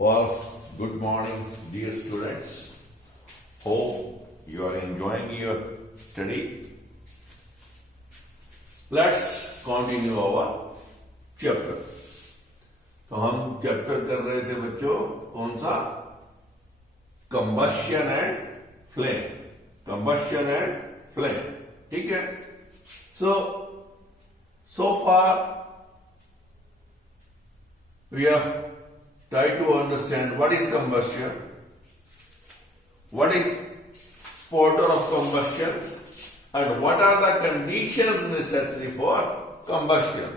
Well, good morning, dear students. Hope you are enjoying your study. Let's continue our chapter. तो हम chapter कर रहे थे बच्चों कौन सा? Combustion and flame. Combustion and flame. ठीक है. So far we have tried to understand what is combustion, what is sport of combustion, and what are the conditions necessary for combustion.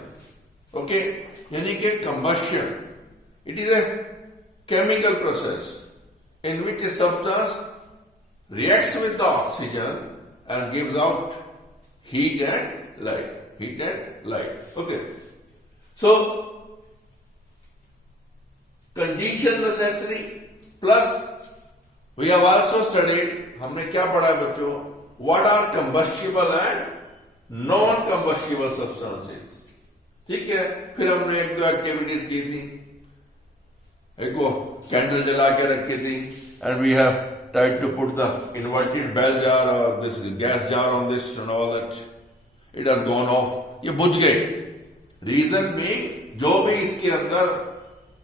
Okay, यानी कि combustion, it is a chemical process in which a substance reacts with the oxygen and gives out heat and light. Heat and light. Okay. So, condition necessary plus we have also studied, हमने क्या पढ़ा बच्चों? What are combustible and non-combustible substances. ठीक है. फिर हमने एक दो एक्टिविटीज की थी. एक वो कैंडल जला के रखी थी and we have tried to put the inverted bell jar or this gas jar on this and all that. It has gone off. ये बुझ गए. रीजन बीइंग जो भी इसके अंदर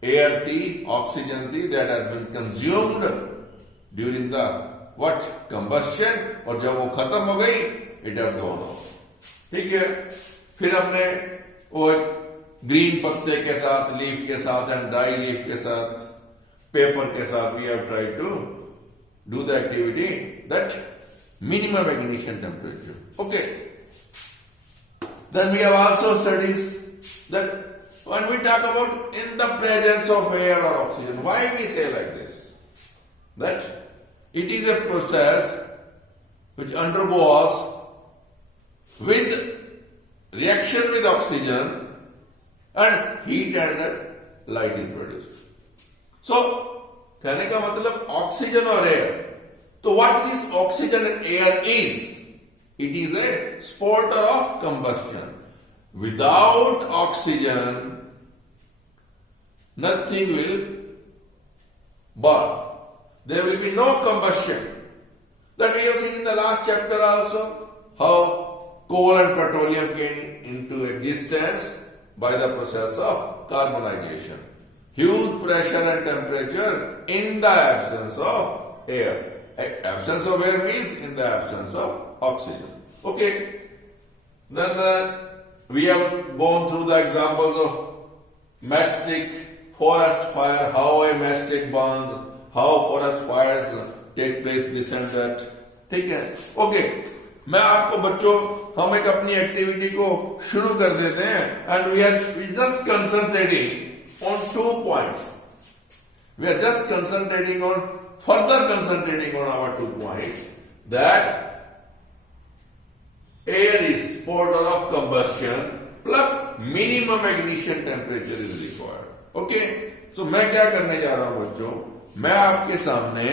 एयर थी, ऑक्सीजन थी, that has been consumed during the what combustion, और जब वो खत्म हो गई इट हैज गॉन ऑफ. ठीक है. फिर हमने वो ग्रीन पत्ते के साथ, लीफ के साथ एंड ड्राई लीफ के साथ, पेपर के साथ we have tried to do the activity that minimum ignition temperature. Okay. Then we have also studied that when we talk about in the presence of air or oxygen, why we say like this? That it is a process which undergoes with reaction with oxygen and heat and light is produced. So, कहने का मतलब oxygen और air. तो what this oxygen and air is? It is a sporter of combustion. Without oxygen, nothing will burn. There will be no combustion. That we have seen in the last chapter also, how coal and petroleum came into existence by the process of carbonization. Huge pressure and temperature in the absence of air. Absence of air means in the absence of oxygen. Okay. Then we have gone through the examples of matchstick, forest fire, how a matchstick burns, how forest fires take place, this and that. ठीक है. Okay. मैं आपको बच्चों हम एक अपनी activity को शुरू कर देते हैं and we just concentrating on 2 points. We are just concentrating on our 2 points, that air is sporter of combustion plus minimum ignition temperature is required. Okay. So मैं क्या करने जा रहा हूं बच्चों? मैं आपके सामने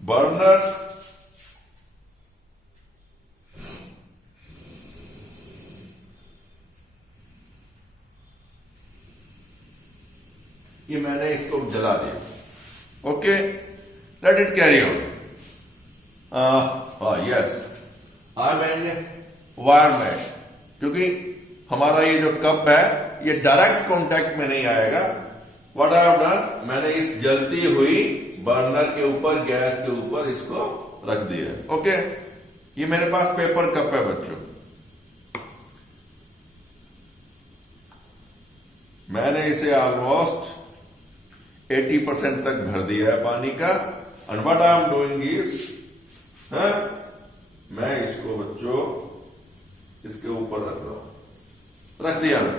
बर्नर ये मैंने इसको जला दिया. Okay. Let it carry on. Yes. I'm in wire mesh. क्योंकि हमारा ये जो कप है ये डायरेक्ट कांटेक्ट में नहीं आएगा. What I have done, मैंने इस जलती हुई बर्नर के ऊपर, गैस के ऊपर इसको रख दिया. ओके. ये मेरे पास पेपर कप है बच्चों. मैंने इसे ऑलमोस्ट 80% तक भर दिया है पानी का. And what I am doing is, मैं इसको बच्चों इसके ऊपर रख रहा हूं. रख दिया मैं.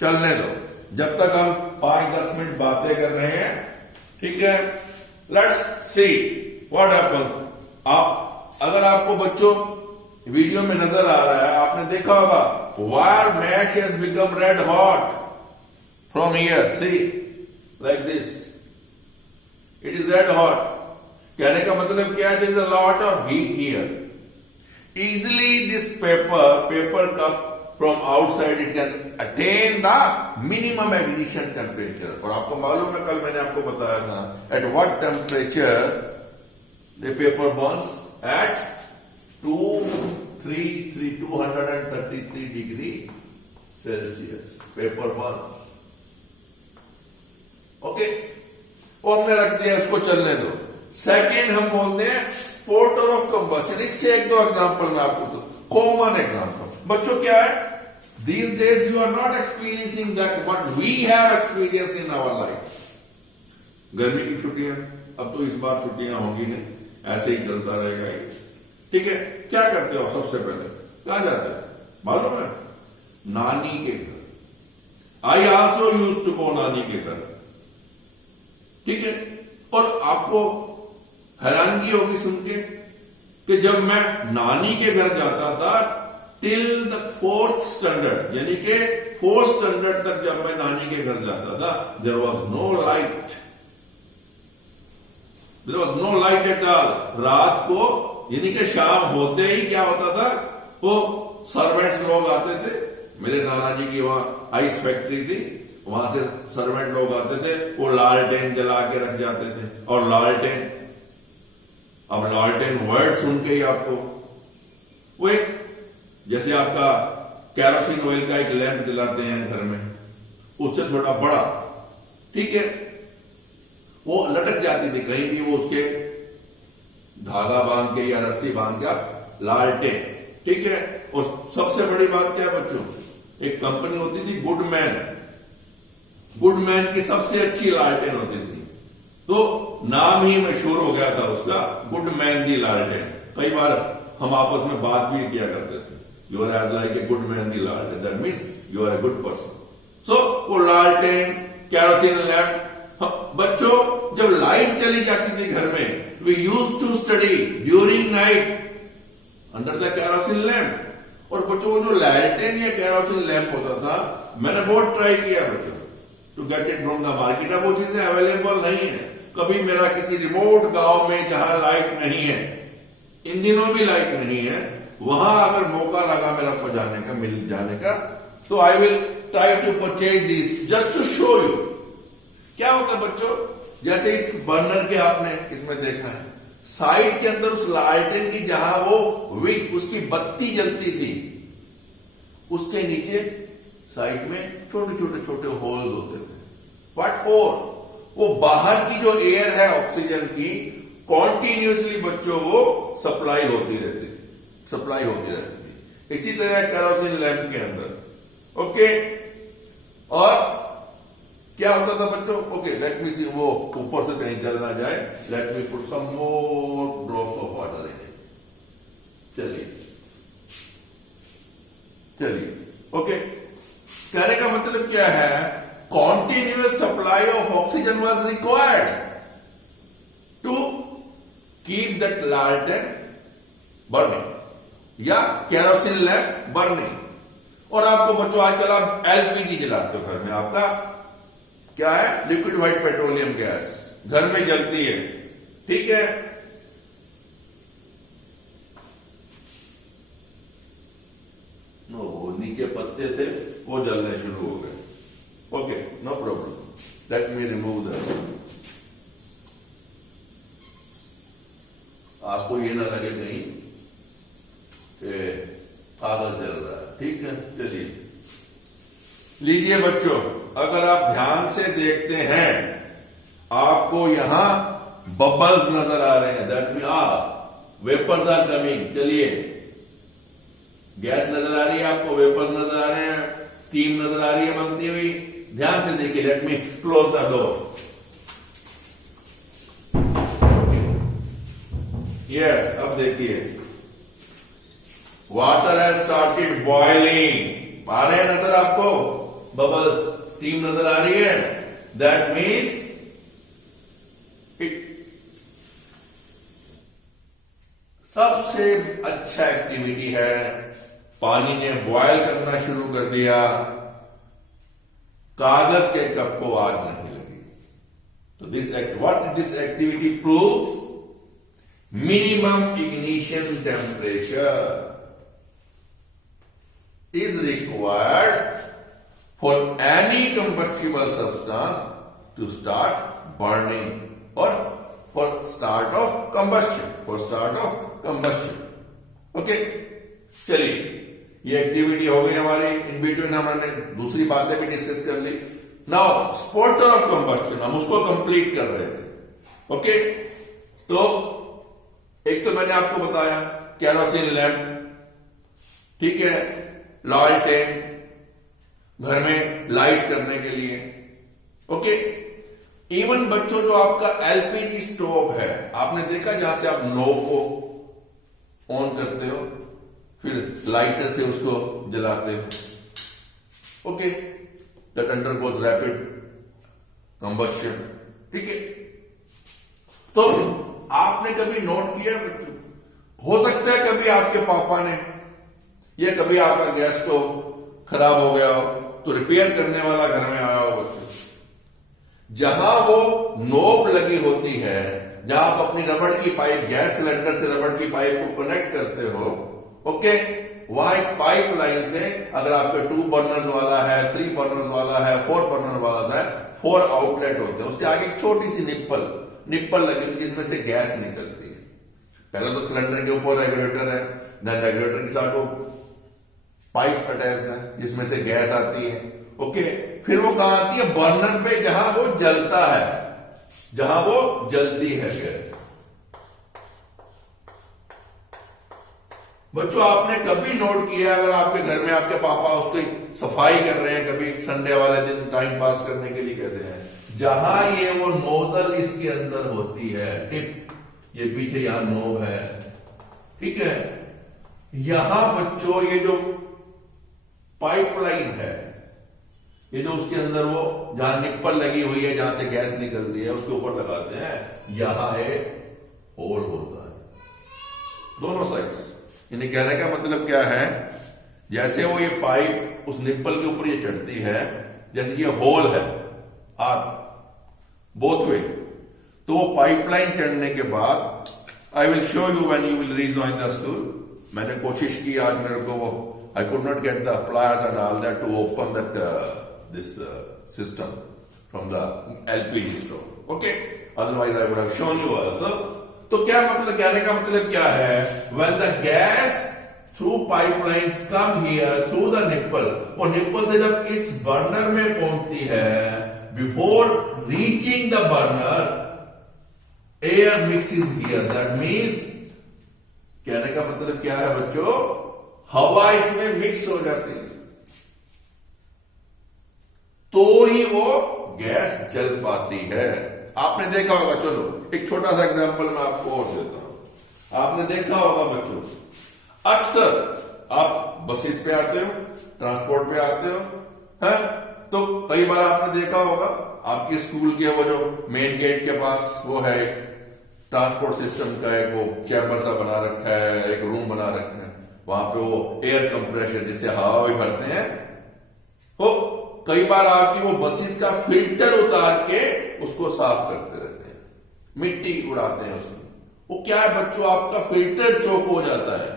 चलने दो जब तक हम 5-10 मिनट बातें कर रहे हैं. ठीक है. Let's see what happens. आप अगर आपको बच्चों वीडियो में नजर आ रहा है, आपने देखा होगा wire mesh has become red hot from here. See, like this. It is red hot. कहने का मतलब क्या है? There is a lot of heat here. Easily this paper cup from outside it can attain the minimum ignition temperature. और आपको मालूम है कल मैंने आपको बताया था at what temperature the paper burns at 233 degree Celsius paper burns. Okay वो हमने रख दिया, उसको चलने दो. सेकेंड हम बोलते हैं स्पोर्टर ऑफ कंबस्शन. इसके एक दो एग्जांपल मैं आपको दूं. कॉमन एग्जांपल बच्चों क्या है, these days you are not experiencing that what we have experienced in our life. गर्मी की छुट्टियां, अब तो इस बार छुट्टियां होंगी नहीं, ऐसे ही चलता रहेगा. ठीक है, क्या करते हो सबसे पहले, कहां जाते हो मालूम है? नानी के घर. I also used to go नानी के घर. ठीक है, और आपको हैरानगी होगी सुन के कि जब मैं नानी के घर जाता था टिल द 4th स्टैंडर्ड, यानी कि 4th स्टैंडर्ड तक जब मैं नानी के घर जाता था, there was no light, there was no light at all. रात को यानी कि शाम होते ही क्या होता था, वो सर्वेंट्स लोग आते थे. मेरे नाना जी की वहां आइस फैक्ट्री थी, वहां से सर्वेंट लोग आते थे, वो लालटेन जला के रख जाते थे. और लालटेन, अब लालटेन वर्ड सुन के ही आपको वो एक जैसे आपका कैरोसिन ऑयल का एक लैंप जलाते हैं घर में, उससे थोड़ा बड़ा. ठीक है, वो लटक जाती थी कहीं भी, वो उसके धागा बांध के या रस्सी बांध के लालटेन. ठीक है, और सबसे बड़ी बात क्या है बच्चों, एक कंपनी होती थी गुडमैन. गुडमैन की सबसे अच्छी लालटेन होती थी, तो नाम ही मशहूर हो गया था उसका, गुडमैन दी लालटेन. कई बार हम आपस में बात भी किया करते थे, you are as like a good man the लालटेन, that means you are a good person. So वो लालटेन, कैरोसिन लैम्प. बच्चों जब लाइट चली जाती थी घर में, we use to study during night under the kerosene lamp. और बच्चों वो जो लालटेन या कैरोसिन लैम्प होता था, मैंने बहुत ट्राई किया बच्चों to get it from the market. अब वो चीजें अवेलेबल नहीं है. कभी मेरा किसी रिमोट गांव में जहां लाइट नहीं है, इन दिनों भी लाइट नहीं है, वहां अगर मौका लगा मेरा को जाने का, मिल जाने का, तो I will try to purchase this just to show you. क्या होता है बच्चों, जैसे इस बर्नर के आपने इसमें देखा है, साइड के अंदर उस लालटेन की जहां वो विक उसकी बत्ती जलती थी, उसके नीचे साइड में छोटे छोटे छोटे होल्स होते थे. What for? वो बाहर की जो एयर है ऑक्सीजन की, कॉन्टिन्यूसली बच्चों वो सप्लाई होती रहती थी. इसी तरह कैरोसिन लैम्प के अंदर. ओके, और क्या होता था बच्चों, ओके लेट मी सी, वो ऊपर से कहीं जल ना जाए, let me put some more drops of water in it. चलिए ओके, कहने का मतलब क्या है, continuous supply of oxygen was required to keep that लालटेन बर्निंग या कैरोसिन लैम्प बर्निंग. और आपको बच्चों आजकल आप एलपीजी जलाते हो घर में, आपका क्या है, लिक्विड व्हाइट पेट्रोलियम गैस घर में जलती है. ठीक है, वो नीचे पत्ते थे वो जलने शुरू हो गए. Okay, no problem, let me remove that. आपको ये ना लगे कहीं कि कागज जल रहा है. ठीक है, चलिए लीजिए बच्चों, अगर आप ध्यान से देखते हैं आपको यहां बबल्स नजर आ रहे हैं, that mean vapours are coming. चलिए, गैस नजर आ रही है आपको, वेपर्स नजर आ रहे हैं, स्टीम नजर आ रही है बनती हुई. ध्यान से देखिए, let me close the door. Yes, अब देखिए वाटर हैज स्टार्टेड बॉइलिंग. आ रहे हैं नजर आपको बबल्स, स्टीम नजर आ रही है, दैट मीन्स इट. सबसे अच्छा एक्टिविटी है, पानी ने बॉयल करना शुरू कर दिया, कागज के कप को आग नहीं लगी. तो what this activity proves, minimum ignition temperature. is required for any combustible substance to start burning or for start of combustion. Okay, चलिए ये एक्टिविटी हो गई हमारी। इन बिटवीन हमने दूसरी बातें भी डिस्कस कर ली। नाउ स्पॉट ऑफ कंबस्शन हम उसको कंप्लीट कर रहे थे। ओके, तो एक तो मैंने आपको बताया केरोसिन लैंप, ठीक है, लालटेन घर में लाइट करने के लिए। ओके, इवन बच्चों जो आपका एलपीजी स्टोव है, आपने देखा जहां से आप नोब को ऑन करते हो फिर लाइटर से उसको जलाते हो। Okay, that undergoes rapid combustion, ठीक है। तो आपने कभी नोट किया बच्चों, हो सकता है कभी आपके पापा ने या कभी आपका गैस स्टोव खराब हो गया हो तो रिपेयर करने वाला घर में आया हो बच्चों, जहां वो नोब लगी होती है, जहां आप अपनी रबड़ की पाइप गैस सिलेंडर से रबड़ की पाइप को कनेक्ट करते हो, ओके, वहां एक पाइप लाइन से अगर आपके 2 बर्नर्स वाला है, 3 बर्नर्स वाला है, 4 बर्नर वाला है, 4 आउटलेट होते हैं, उसके आगे एक छोटी सी निप्पल लगी हुई जिसमें से गैस निकलती है। पहले तो सिलेंडर के ऊपर रेगुलेटर है, देन रेगुलेटर के साथ वो पाइप अटैच है जिसमें से गैस आती है। ओके, फिर वो कहां आती है? बर्नर पे, जहां वो जलता है, जहां वो जलती है गैस। बच्चों आपने कभी नोट किया अगर आपके घर में आपके पापा उसकी सफाई कर रहे हैं, कभी संडे वाले दिन टाइम पास करने के लिए कैसे हैं, जहां ये वो नोजल इसके अंदर होती है, टिप, ये पीछे यहां नोब है, ठीक है, यहां बच्चों ये जो पाइपलाइन है, ये जो उसके अंदर वो जहां निप्पल लगी हुई है, जहां से गैस निकलती है, उसके ऊपर लगाते हैं, यहां एक होल होता है दोनों साइड। इन्हें कहने का मतलब क्या है, जैसे वो ये पाइप उस निप्पल के ऊपर ये चढ़ती है, जैसे ये होल है आर बोथ वे, तो वो पाइपलाइन चढ़ने के बाद I will show you when you will rejoin the school. मैंने कोशिश की आज, मेरे को वो I could not get the pliers and all that to open that this system from the LPG stove. Okay, otherwise I would have shown you also. तो क्या मतलब, कहने का मतलब क्या है, when the gas through pipelines come here through the nipple, वो nipple से जब इस बर्नर में पहुंचती है, before reaching the burner air mixes here, that means कहने का मतलब क्या है बच्चों, हवा इसमें मिक्स हो जाती है तो ही वो गैस जल पाती है। आपने देखा होगा, चलो एक छोटा सा एग्जांपल मैं आपको और देता हूं। आपने देखा होगा बच्चों, अक्सर आप बसेस पे आते हो, ट्रांसपोर्ट पे आते हो, है? तो कई बार आपने देखा होगा आपके स्कूल के वो जो मेन गेट के पास वो है ट्रांसपोर्ट सिस्टम का एक वो चैम्बर सा बना रखा है, एक रूम बना रखा है, वहां पे वो एयर कंप्रेशर जिससे हवा भी भरते हैं। तो कई बार आपकी वो बसेस का फिल्टर उतार के उसको साफ करते रहते हैं, मिट्टी उड़ाते हैं उसमें। वो क्या है बच्चों, आपका फिल्टर चोक हो जाता है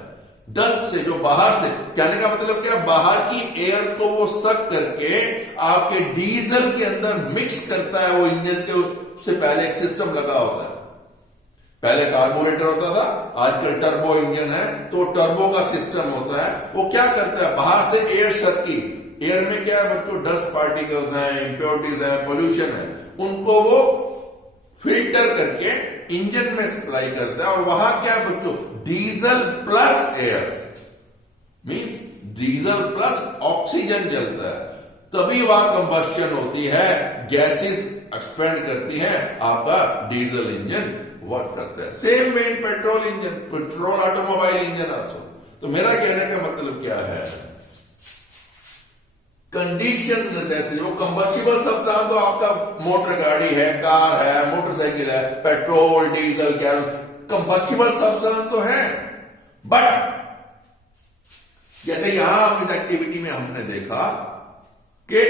डस्ट से, जो बाहर से, कहने का मतलब क्या, बाहर की एयर को वो सक करके आपके डीजल के अंदर मिक्स करता है। वो इंजन के उससे पहले एक सिस्टम लगा होता है, पहले कार्बोरेटर होता था, आजकल टर्बो इंजन है, तो टर्बो का सिस्टम होता है। वो क्या करता है, बाहर से एयर सक की, एयर में क्या है बच्चों, डस्ट पार्टिकल्स हैं, इंप्योरिटीज है, पोल्यूशन है, उनको वो फिल्टर करके इंजन में सप्लाई करता है। और वहां क्या है बच्चों, diesel plus air, means diesel plus oxygen जलता है, तभी वहां कंबस्शन होती है, गैसेस एक्सपेंड करती है, आपका डीजल इंजन वर्क करता है। Same way in petrol engine, petrol automobile engine also. तो मेरा कहने का मतलब क्या है, कंडीशंस नेसेसरी, वो कंबस्टिबल सब्सटेंस तो आपका मोटर गाड़ी है, कार है, मोटरसाइकिल है, petrol, diesel, gas, combustible substance तो है, बट जैसे यहां इस एक्टिविटी में हमने देखा कि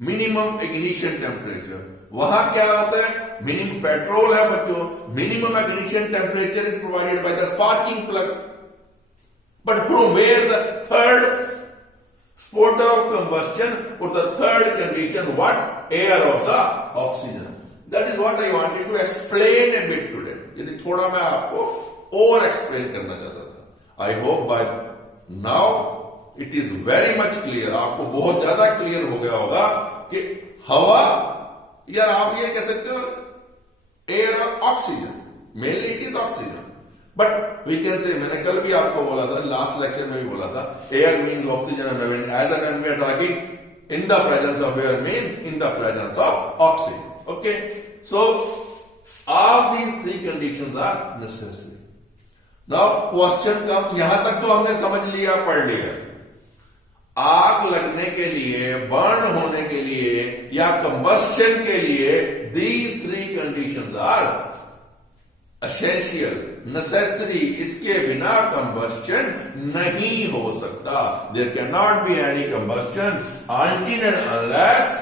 मिनिमम इग्निशन टेम्परेचर, वहां क्या होता है, मिनिमम पेट्रोल है बच्चों, minimum ignition temperature is provided by the sparking plug, but from where the third order of combustion, or the third condition, what? Air of the oxygen. That is what I wanted to explain a bit today. यानी थोड़ा मैं आपको और explain करना चाहता था. I hope by now it is very much clear. आपको बहुत ज्यादा क्लियर हो गया होगा कि हवा, या आप ये कह सकते हो एयर और oxygen, mainly it is oxygen, but we can say, मैंने कल भी आपको बोला था, लास्ट लेक्चर में भी बोला था, air means oxygen and as an we are talking in the presence of air mean in the presence of oxygen. Okay, so all these three conditions are necessary. Now question comes, यहां तक तो हमने समझ लिया, पढ़ लिया. आग लगने के लिए, बर्न होने के लिए या कंबस्शन के लिए these three conditions are essential, necessary. इसके बिना कंबस्शन नहीं हो सकता. There can not be any combustion until and unless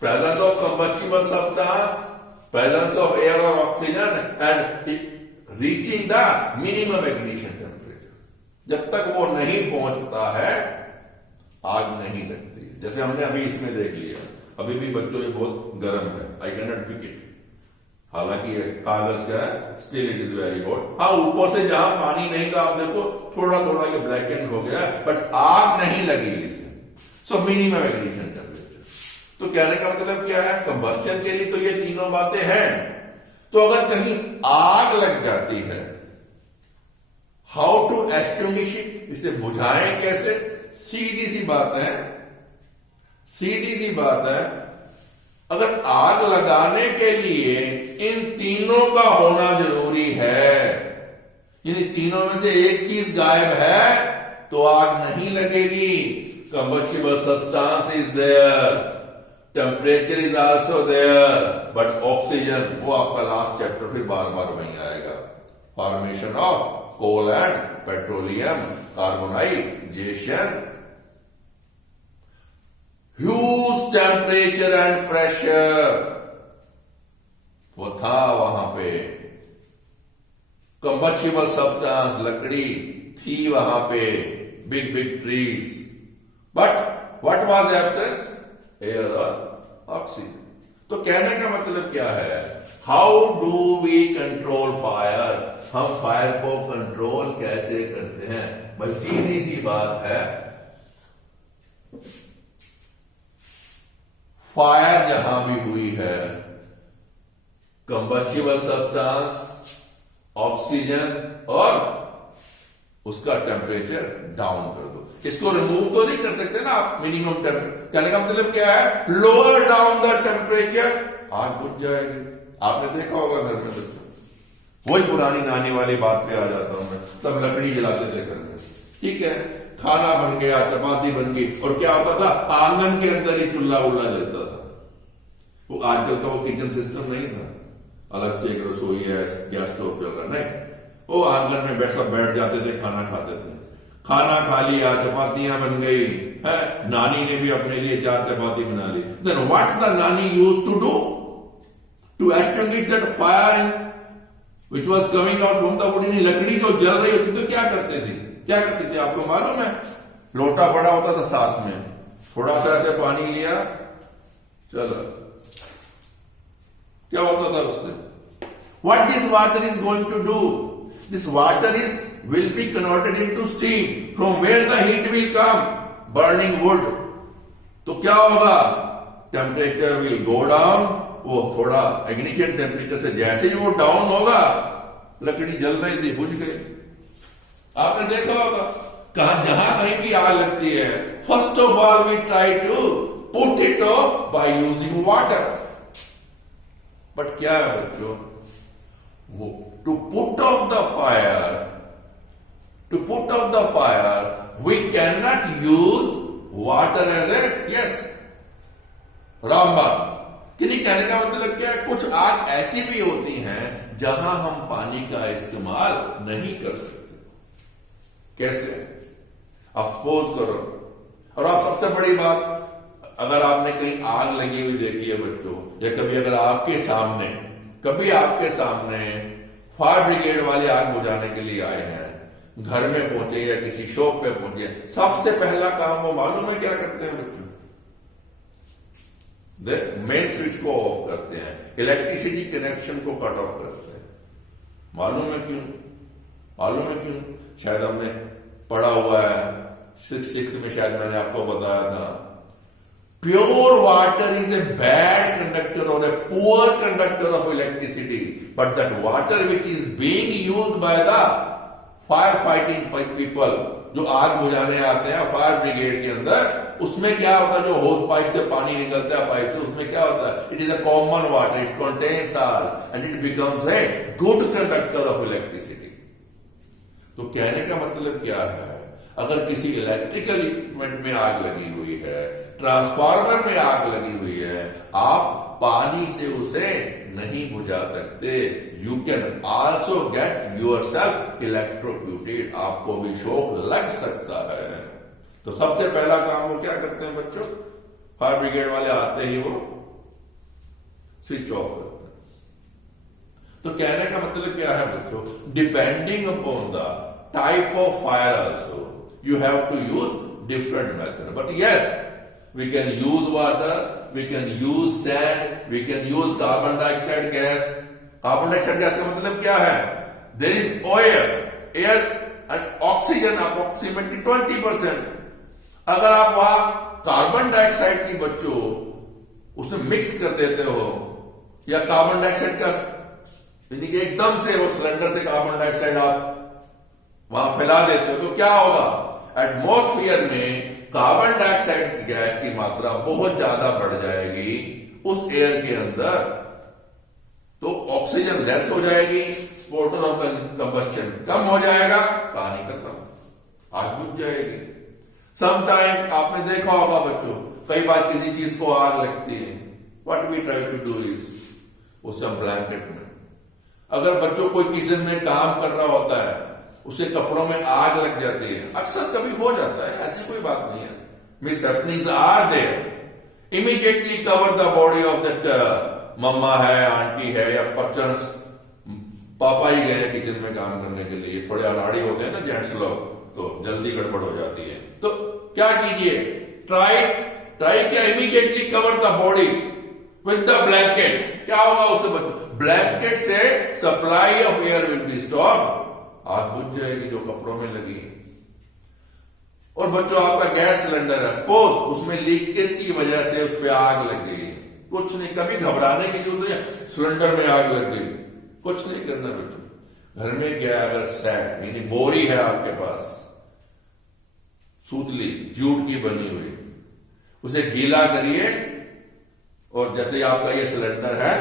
presence of combustible substance, presence of air और oxygen and reaching the minimum ignition temperature. जब तक वो नहीं पहुंचता है आग नहीं लगती. जैसे हमने अभी इसमें देख लिया, अभी भी बच्चों ये बहुत गर्म है, I can not pick it. हालांकि ये कागज का है, still it is very hot. हाँ, ऊपर से जहां पानी नहीं था, आप देखो थोड़ा थोड़ा ये ब्लैक एंड हो गया, बट आग नहीं लगी इसे. So minimum ignition temperature. तो कहने का मतलब क्या है? कंबस्शन के लिए तो ये तीनों बातें हैं. तो अगर कहीं आग लग जाती है, हाउ टू एक्सटिंग्विश इट, इसे बुझाएं कैसे? सीधी सी बात है, सीधी सी बात है. अगर आग लगाने के लिए इन तीनों का होना जरूरी है, यानी तीनों में से एक चीज गायब है, तो आग नहीं लगेगी. Combustible substance is there, temperature is also there, but oxygen, वो आपका लास्ट चैप्टर फिर बार बार वहीं आएगा. Formation of coal and petroleum, carbonisation, huge temperature and pressure, वो था वहां पे. कंबस्टिबल सब्सटेंस, लकड़ी थी वहां पे, big big trees, but what was absence? Air और ऑक्सीजन. तो कहने का मतलब क्या है? How do we control fire? हम फायर को कंट्रोल कैसे करते हैं? बस सीधी सी बात है, फायर जहां भी हुई है, कंबस्टिबल सब्सटेंस, ऑक्सीजन और उसका टेम्परेचर डाउन कर दो. इसको रिमूव तो नहीं कर सकते ना आप मिनिमम टेम्परेचर. कहने का मतलब क्या है? लोअर डाउन द टेम्परेचर, आग बुझ जाएगी. आपने देखा होगा घर में बच्चों, वही पुरानी नानी वाली बात पे आ जाता हूं मैं, तब लकड़ी जलाते थे घर में. ठीक है, खाना बन गया, चपाती बन गई, और क्या होता था? आंगन के अंदर ही चूल्हा उल्ला जलता था. वो आजकल का वो किचन सिस्टम नहीं था, अलग से एक रसोई है, गैस स्टोव चल रहा, नहीं. वो आंगन में बैठ जाते थे, खाना खाते थे. खाना खा लिया, चपातियां बन गई है, नानी ने भी अपने लिए 4 चपाती बना ली. देन व्हाट द नानी used to do to extinguish that fire which was coming out from the wood? लकड़ी जो जल रही होती तो क्या करते थे? क्या करते थे आपको मालूम है? लोटा पड़ा होता था साथ में, थोड़ा सा ऐसे पानी लिया, चलो, क्या होता था उससे? What this water is going to do? This water will be converted into steam, from where the heat will come, burning wood. तो क्या होगा? Temperature will go down. वो थोड़ा इग्निशन टेम्परेचर से जैसे ही वो डाउन होगा, लकड़ी जल रही थी, बुझ गई. आपने देखा होगा, जहां कहीं भी आग लगती है, first of all we try to put it off by using water. But क्या है बच्चों, वो to put off the fire we can not use water as a yes रामबाण. कहने का मतलब क्या है? कुछ आग ऐसी भी होती हैं जहां हम पानी का इस्तेमाल नहीं कर सकते. कैसे? आप सपोज करो, और आप सबसे बड़ी बात, अगर आपने कहीं आग लगी हुई देखी है बच्चों, या कभी अगर आपके सामने फायर ब्रिगेड वाले आग बुझाने के लिए आए हैं, घर में पहुंचे या किसी शॉप पे पहुंचे, सबसे पहला काम वो मालूम है क्या करते हैं बच्चों? मेन स्विच को ऑफ करते हैं, इलेक्ट्रिसिटी कनेक्शन को कट ऑफ करते हैं। मालूम है क्यों? मालूम है क्यों? शायद हमने पढ़ा हुआ है, 6th में शायद मैंने आपको बताया था, pure water is a bad conductor और a poor conductor of electricity, but that water which is being used by the fire fighting people, जो आग बुझाने आते हैं फायर ब्रिगेड के अंदर, उसमें क्या होता है, जो होस पाइप से पानी निकलता है पाइप से, उसमें क्या होता है, it is a common water, it contains salt and it becomes a good conductor of electricity. तो कहने का मतलब क्या है, अगर किसी इलेक्ट्रिकल इक्विपमेंट में आग लगी हुई है, ट्रांसफार्मर में आग लगी हुई है, आप पानी से उसे नहीं बुझा सकते। You can also get yourself electrocuted, आपको भी शॉक लग सकता है। तो सबसे पहला काम वो क्या करते हैं बच्चों, फायर ब्रिगेड वाले आते ही वो स्विच ऑफ करते हैं। तो कहने का मतलब क्या है बच्चों, depending upon the type of fire also you have to use different method, but yes, we can use water, we can use sand, we can use carbon dioxide gas. Carbon dioxide gas का मतलब क्या है, there is air and oxygen approximately 20%। अगर आप वहां carbon dioxide की बच्चों उसमें मिक्स कर देते हो, या कार्बन डाइऑक्साइड का यानी कि एकदम से वो सिलेंडर से कार्बन डाइऑक्साइड आप वहां फैला देते हो, तो क्या होगा, एटमॉस्फेयर में कार्बन डाइऑक्साइड गैस की मात्रा बहुत ज्यादा बढ़ जाएगी उस एयर के अंदर, तो ऑक्सीजन लेस हो जाएगी, स्पोर्टर ऑफ कंबस्शन कम हो जाएगा, कहानी खत्म, आग बुझ जाएगी। समटाइम आपने देखा होगा बच्चों, कई बार किसी चीज को आग लगती है, what we try to do is, उसे हम ब्लैंकेट में, अगर बच्चों कोई किचन में काम कर रहा होता है, उसे कपड़ों में आग लग जाती है, अक्सर कभी हो जाता है, ऐसी कोई बात नहीं है, mishappenings are there, immediately cover the body of that मम्मा है, आंटी है, या पर्चन्स पापा ही गए किचन में काम करने के लिए, थोड़े अनाड़ी होते हैं ना जेंट्स लोग, तो जल्दी गड़बड़ हो जाती है। तो क्या कीजिए, ट्राई क्या, immediately cover the body with the blanket. क्या होगा उससे बच्चों, ब्लैंकेट से supply of air will be stopped, आग बुझ जाएगी जो कपड़ों में लगी। और बच्चों आपका गैस सिलेंडर है, सपोज उसमें लीकेज की वजह से उस पर आग लग गई, कुछ नहीं, कभी घबराने की जरूरत नहीं, सिलेंडर में आग लग गई, कुछ नहीं करना बच्चों। घर में क्या, अगर सैट यानी बोरी है आपके पास, सूतली जूट की बनी हुई, उसे गीला करिए, और जैसे आपका ये सिलेंडर है,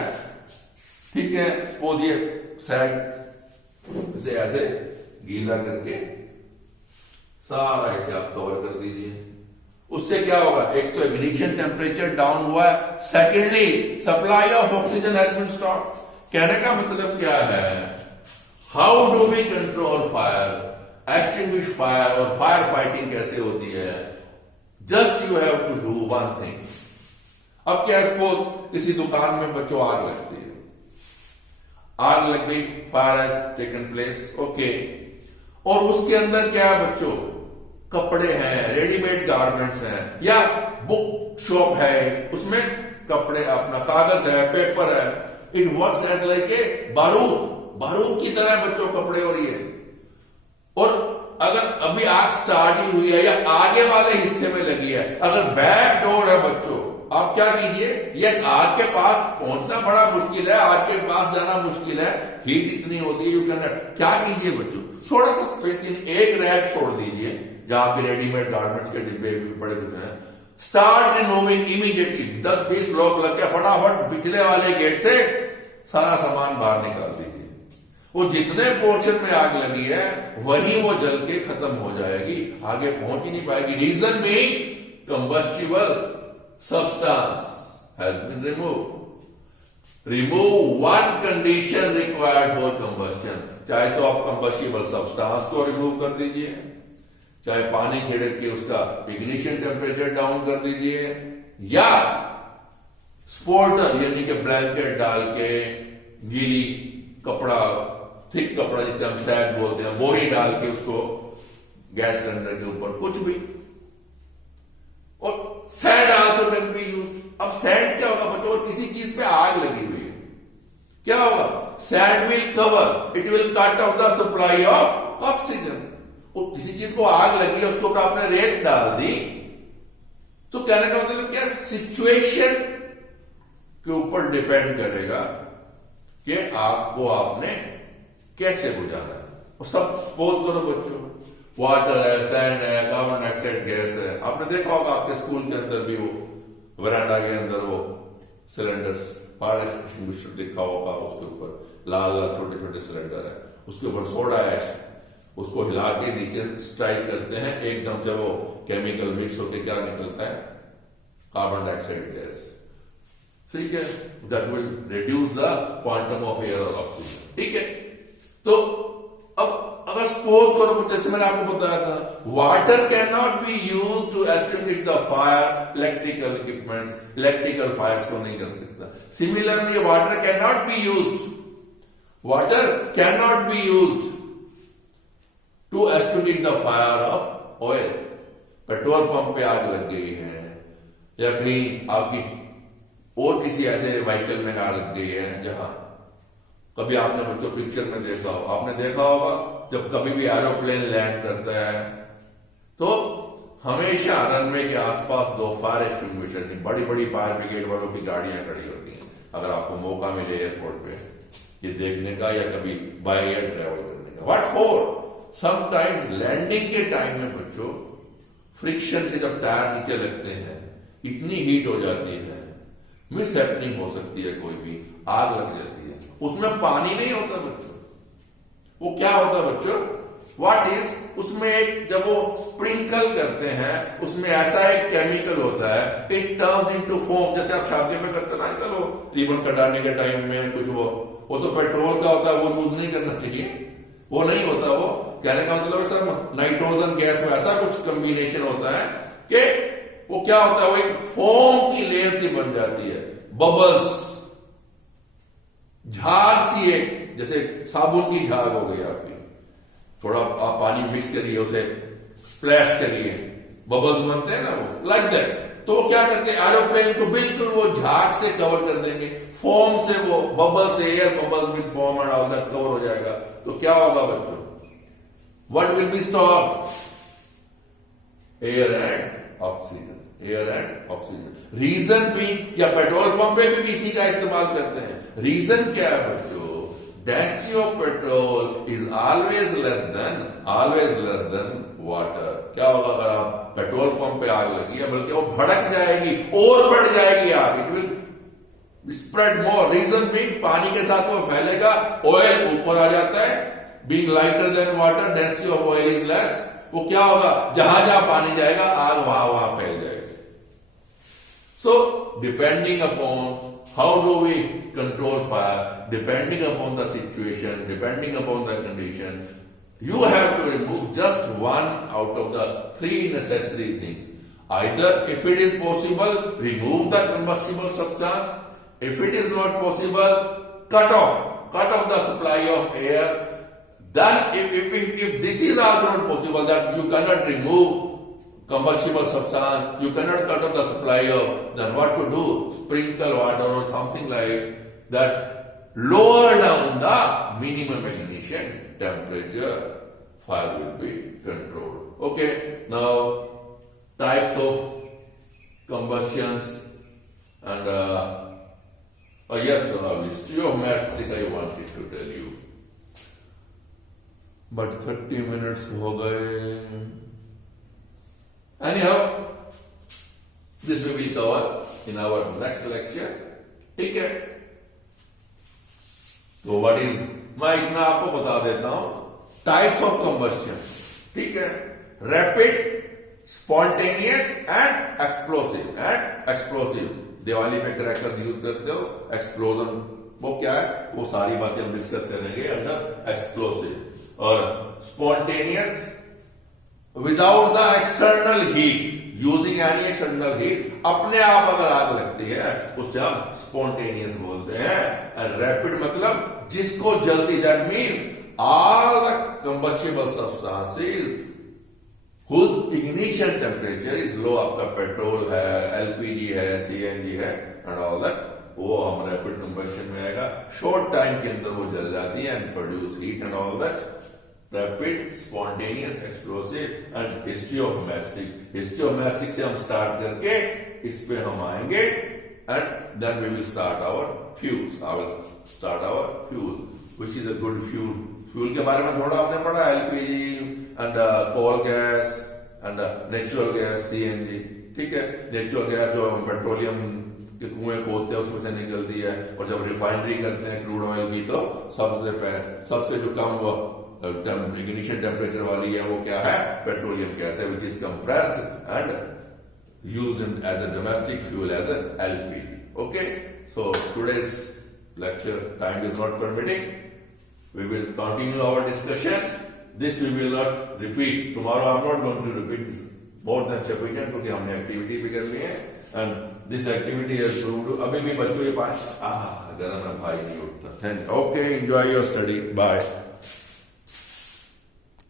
ठीक है, सपोज ये सैट, इसे ऐसे गीला करके सारा इसे आप कवर कर दीजिए। उससे क्या होगा, एक तो इग्निशन टेम्परेचर डाउन हुआ है, secondly supply of oxygen has been stopped. कहने का मतलब क्या है, how do we control fire, extinguish fire, और फायर फाइटिंग कैसे होती है, just you have to do one thing. अब क्या, सपोज किसी दुकान में बच्चों आग लगती है, आग लग गई, fire has taken place, okay, और उसके अंदर क्या है बच्चों, कपड़े हैं, रेडीमेड गारमेंट्स हैं, या बुक शॉप है, उसमें कपड़े, अपना कागज है, पेपर है, it works as like a बारूद की तरह बच्चों कपड़े हो रही है। और अगर अभी आग स्टार्ट ही हुई है या आगे वाले हिस्से में लगी है, अगर बैक डोर है बच्चों, आप क्या कीजिए, यस आग के पास पहुंचना बड़ा मुश्किल है, आग के पास जाना मुश्किल है, हीट इतनी होती है, यू कैन, क्या कीजिए बच्चों, थोड़ा सा स्पेस, एक रैक छोड़ दीजिए जहां पे रेडीमेड गारमेंट्स के डिब्बे बड़े हैं, स्टार्ट रिमूविंग इमीडिएटली, 10-20 लोग लग के फटाफट पिछले वाले गेट से सारा सामान बाहर निकाल दीजिए। वो जितने पोर्शन में आग लगी है वही वो जल के खत्म हो जाएगी, आगे पहुंच ही नहीं पाएगी। Reason being combustible substance has been removed. Remove one condition required for combustion. चाहे तो आप कंबस्टिबल सब्सटेंस को रिमूव कर दीजिए, चाहे पानी छिड़क के उसका इग्निशन टेम्परेचर डाउन कर दीजिए, या स्पोर्टर यानी कि ब्लैंकेट डाल के गीली कपड़ा थिक कपड़ा जिसे हम सैड बोलते हैं, बोरी डाल के उसको गैस सिलेंडर के ऊपर, कुछ भी। और sand also can be used. अब सैंड क्या होगा बच्चों, और किसी चीज पे आग लगी हुई है, क्या होगा, sand will cover, it will cut off the supply of oxygen. और किसी चीज को आग लगी है, उसके ऊपर आपने रेत डाल दी, तो कहने का मतलब क्या, सिचुएशन के ऊपर डिपेंड करेगा कि आपको आपने कैसे बुझाना है। और सब सपोज करो बच्चों, वाटर है, सैंड है, कार्बन डाइऑक्साइड गैस है। आपने देखा होगा आपके स्कूल के अंदर भी वो वरांडा के अंदर वो सिलेंडर्स, फायर एक्सटिंग्विशर लिखा होगा, उसके ऊपर लाल लाल छोटे छोटे सिलेंडर है, उसके ऊपर सोडा ऐश, उसको हिला के नीचे स्ट्राइक करते हैं, एकदम से वो केमिकल मिक्स होकर क्या निकलता है, कार्बन डाइऑक्साइड गैस। ठीक है, that will reduce the quantum of air और ऑक्सीजन। ठीक है, तो अब अगर सपोज करो, जैसे मैंने आपको बताया था, water can not be use to extinguish the fire, electrical equipments, electrical fires को नहीं कर सकता। Similarly water can not be used, water can not be used to extinguish the fire of oil. Petrol pump पे आग लग गई है, या कहीं आपकी और किसी ऐसे व्हीकल में आग लग गई है, जहां कभी आपने बच्चों पिक्चर में देखा हो, आपने देखा होगा जब कभी भी एरोप्लेन लैंड करता है तो हमेशा रनवे के आसपास दो फायर एक्सटिंग्विशर की बड़ी बड़ी फायर ब्रिगेड वालों की गाड़ियां खड़ी होती हैं। अगर आपको मौका मिले एयरपोर्ट पे ये देखने का या कभी बाय एयर ट्रेवल करने का, व्हाट फॉर, समटाइम्स लैंडिंग के टाइम में बच्चों फ्रिक्शन से जब टायर नीचे लगते हैं इतनी हीट हो जाती है, मिस हैपनिंग हो सकती है, कोई भी आग लग जाती है। उसमें पानी नहीं होता बच्चों, वो क्या होता है बच्चों, व्हाट इज, उसमें एक जब वो स्प्रिंकल करते हैं उसमें ऐसा एक केमिकल होता है, इट टर्न्स इनटू फोम। जैसे आप शादी में करते ना आजकल वो रिबन कटाने के टाइम में कुछ वो तो पेट्रोल का होता है, वो यूज नहीं करना चाहिए, वो नहीं होता। वो कहने का मतलब है सर नाइट्रोजन गैस में ऐसा कुछ कॉम्बिनेशन होता है कि वो क्या होता है, वो एक फोम की लेयर सी बन जाती है, बबल्स, झाग सी, एक जैसे साबुन की झाग हो गई आपकी, थोड़ा आप पानी मिक्स करिए, उसे स्प्लैश करिए, बबल्स बनते हैं ना वो, लाइक दैट। तो वो क्या करते हैं, एरोप्लेन को बिल्कुल वो झाग से कवर कर देंगे, फोम से, वो बबल से, air bubble with foam and all that cover हो जाएगा। तो क्या होगा बच्चों, what will be stop, air and oxygen, air and oxygen. Reason भी, या पेट्रोल पंप पे भी इसी का इस्तेमाल करते हैं। रीजन क्या है बच्चों, density of petrol is always less than water. क्या होगा अगर आप पेट्रोल पंप पे आग लगी है, बल्कि वो भड़क जाएगी और बढ़ जाएगी आग, it will spread more. Reason भी, पानी के साथ वो फैलेगा, ऑयल ऊपर आ जाता है, being lighter than water, density of oil is less. वो क्या होगा, जहां जहां पानी जाएगा आग वहां फैल जाएगी। So, depending upon how do we control fire, depending upon the situation, depending upon the condition, you have to remove just one out of the three necessary things. Either, if it is possible, remove the combustible substance. If it is not possible, cut off the supply of air. Then, if this is also not possible, that you cannot remove combustible substance, you cannot cut off the supply of, then what to do? Sprinkle water or something like that, lower down the minimum ignition temperature, fire will be controlled. Okay, now types of combustions and yes, history of matchstick I wanted to tell you, but 30 minutes हो गए. Anyhow, this we will cover in our next lecture. ठीक है, तो what is, मैं इतना आपको बता देता हूं, टाइप्स ऑफ कंबस्शन. ठीक है, rapid, spontaneous and explosive. Diwali पे क्रैकर्स यूज करते हो, एक्सप्लोजन वो क्या है, वो सारी बातें हम डिस्कस करेंगे अंडर एक्सप्लोसिव. और spontaneous, without the external heat, using any external heat, अपने आप अगर आग लगती है उससे हम स्पॉन्टेनियस बोलते हैं. एंड रैपिड मतलब जिसको जल्दी, that means all the combustible substances whose ignition temperature is low, आपका पेट्रोल है, एलपीजी है, सीएनजी है एंड ऑल दैट, वो हम रैपिड कंबशन में आएगा, शॉर्ट टाइम के अंदर वो जल जाती है and produce heat and all that. Rapid spontaneous explosive and histomastic से हम स्टार्ट करके इस पे हम आएंगे and then we will start our fuels. I will start our fuel which is a good fuel. Fuel के बारे में थोड़ा आपने पढ़ा, LPG and coal gas and natural gas, CNG. ठीक है, नेचुरल गैस जो हम पेट्रोलियम के कुएं खोदते हैं उसमें से निकलती है, और जब रिफाइनरी करते हैं क्रूड ऑयल की तो सबसे जो कम इग्निशन टेम्परेचर वाली है वो क्या है, पेट्रोलियम गैस है, which is compressed and used as a domestic fuel as a LPG. Okay, so today's lecture time is not permitting. We will continue our discussion. This we will not repeat. Tomorrow I am not going to repeat this more than sufficient क्योंकि हमने activity भी कर ली है and this activity has proved. अभी भी बच्चों ये पास गरम है भाई नहीं उठता. Okay, enjoy your study. Bye.